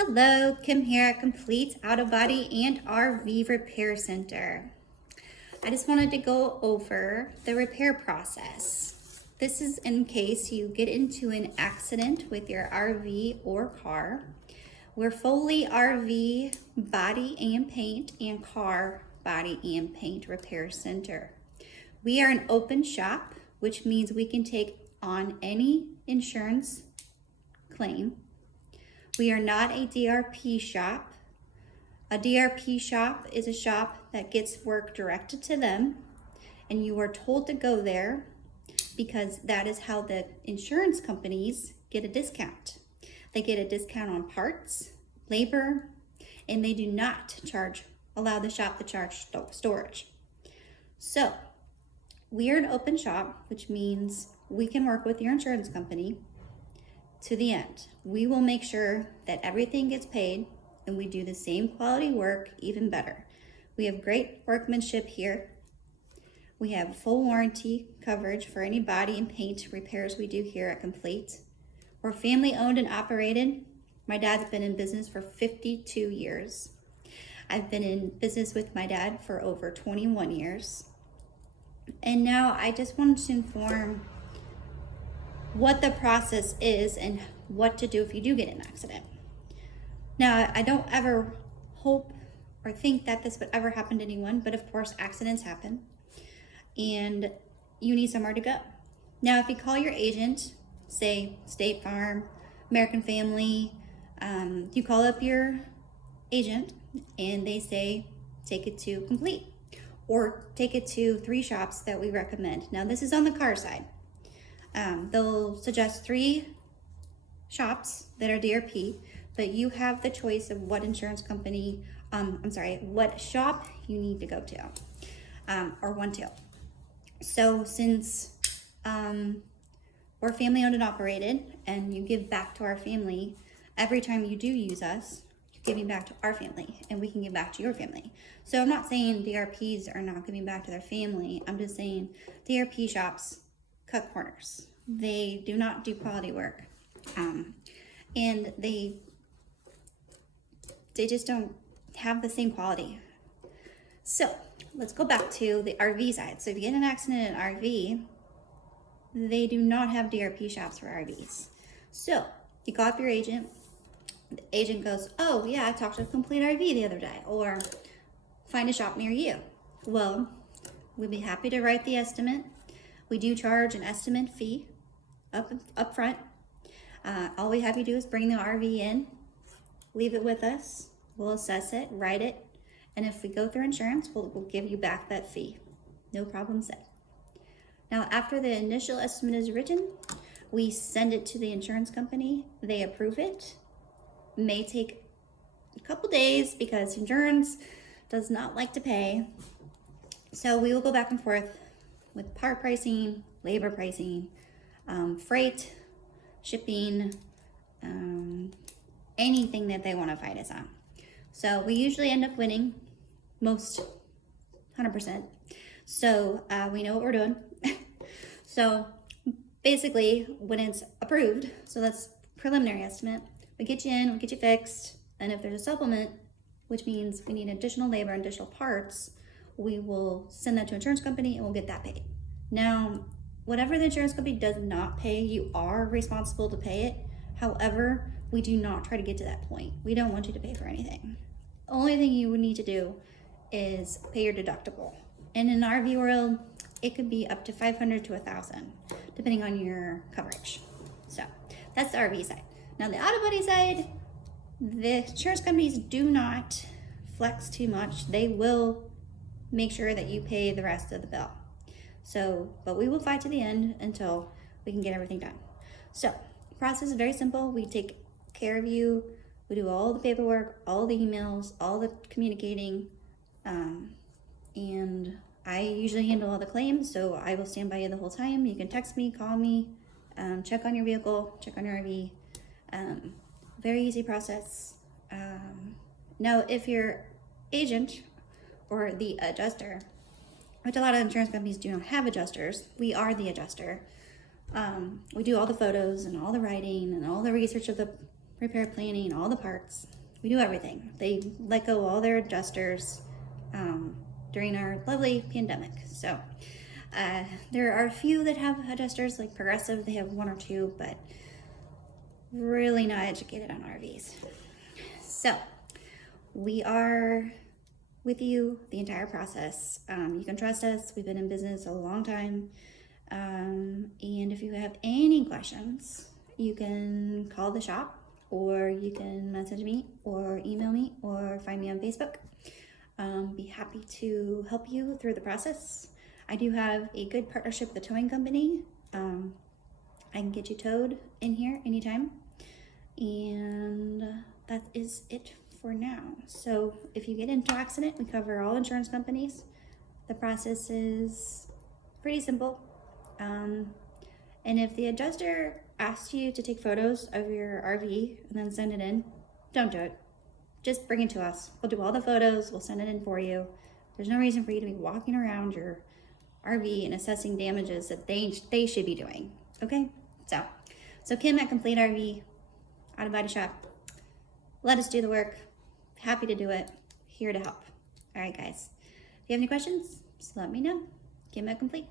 Hello, Kim here at Complete Auto Body and RV Repair Center. I just wanted to go over the repair process. This is in case you get into an accident with your RV or car. We're fully RV body and paint and car body and paint repair center. We are an open shop, which means we can take on any insurance claim. We are not a DRP shop. A DRP shop is a shop that gets work directed to them, and you are told to go there because that is how the insurance companies get a discount. They get a discount on parts, labor, and they do not allow the shop to charge storage. So we are an open shop, which means we can work with your insurance company to the end. We will make sure that everything gets paid and we do the same quality work even better. We have great workmanship here. We have full warranty coverage for any body and paint repairs we do here at Complete. We're family owned and operated. My dad's been in business for 52 years. I've been in business with my dad for over 21 years. And now I just wanted to inform what the process is and what to do if you do get in an accident. Now, I don't ever hope or think that this would ever happen to anyone, but of course accidents happen and you need somewhere to go. Now, if you call your agent, say State Farm, American Family, you call up your agent and they say, take it to Complete or take it to 3 shops that we recommend. Now, this is on the car side. They'll suggest 3 shops that are DRP, but you have the choice of what insurance company, what shop you need to go to, or want to. So since we're family owned and operated and you give back to our family, every time you do use us, you're giving back to our family and we can give back to your family. So I'm not saying DRPs are not giving back to their family. I'm just saying DRP shops cut corners. They do not do quality work, and they just don't have the same quality. So let's go back to the RV side. So if you get in an accident in an RV, they do not have DRP shops for RVs. So you call up your agent. The agent goes, oh yeah, I talked to Complete RV the other day, or find a shop near you. Well, we'd be happy to write the estimate. We do charge an estimate fee up front. All we have you do is bring the RV in, leave it with us. We'll assess it, write it, and if we go through insurance, we'll give you back that fee. No problem said. Now, after the initial estimate is written, we send it to the insurance company. They approve it. It may take a couple days because insurance does not like to pay. So we will go back and forth with part pricing, labor pricing, freight, shipping, anything that they want to fight us on. So we usually end up winning, most 100%. So we know what we're doing. So basically when it's approved, so that's preliminary estimate, we get you in, we get you fixed, and if there's a supplement, which means we need additional labor and additional parts, we will send that to insurance company and we'll get that paid. Now, whatever the insurance company does not pay, you are responsible to pay it. However, we do not try to get to that point. We don't want you to pay for anything. The only thing you would need to do is pay your deductible. And in RV world, it could be up to $500 to $1,000, depending on your coverage. So that's the RV side. Now the auto body side, the insurance companies do not flex too much. They will make sure that you pay the rest of the bill. So, but we will fight to the end until we can get everything done. So, the process is very simple. We take care of you. We do all the paperwork, all the emails, all the communicating, and I usually handle all the claims, so I will stand by you the whole time. You can text me, call me, check on your vehicle, check on your RV. Very easy process. Now, if your agent or the adjuster, which a lot of insurance companies do not have adjusters, we are the adjuster. We do all the photos and all the writing and all the research of the repair planning, all the parts. We do everything. They let go all their adjusters during our lovely pandemic. So there are a few that have adjusters, like Progressive. They have one or two, but really not educated on RVs. So we are with you the entire process. You can trust us. We've been in business a long time. And if you have any questions, you can call the shop, or you can message me or email me or find me on Facebook. Be happy to help you through the process. I do have a good partnership with the towing company. I can get you towed in here anytime. And that is it for now. So if you get into an accident, we cover all insurance companies. The process is pretty simple. And if the adjuster asks you to take photos of your RV and then send it in, don't do it. Just bring it to us. We'll do all the photos. We'll send it in for you. There's no reason for you to be walking around your RV and assessing damages that they should be doing. Okay? So Kim at Complete RV Auto Body Shop. Let us do the work. Happy to do it. Here to help. All right, guys. If you have any questions, just let me know. Kim at Complete.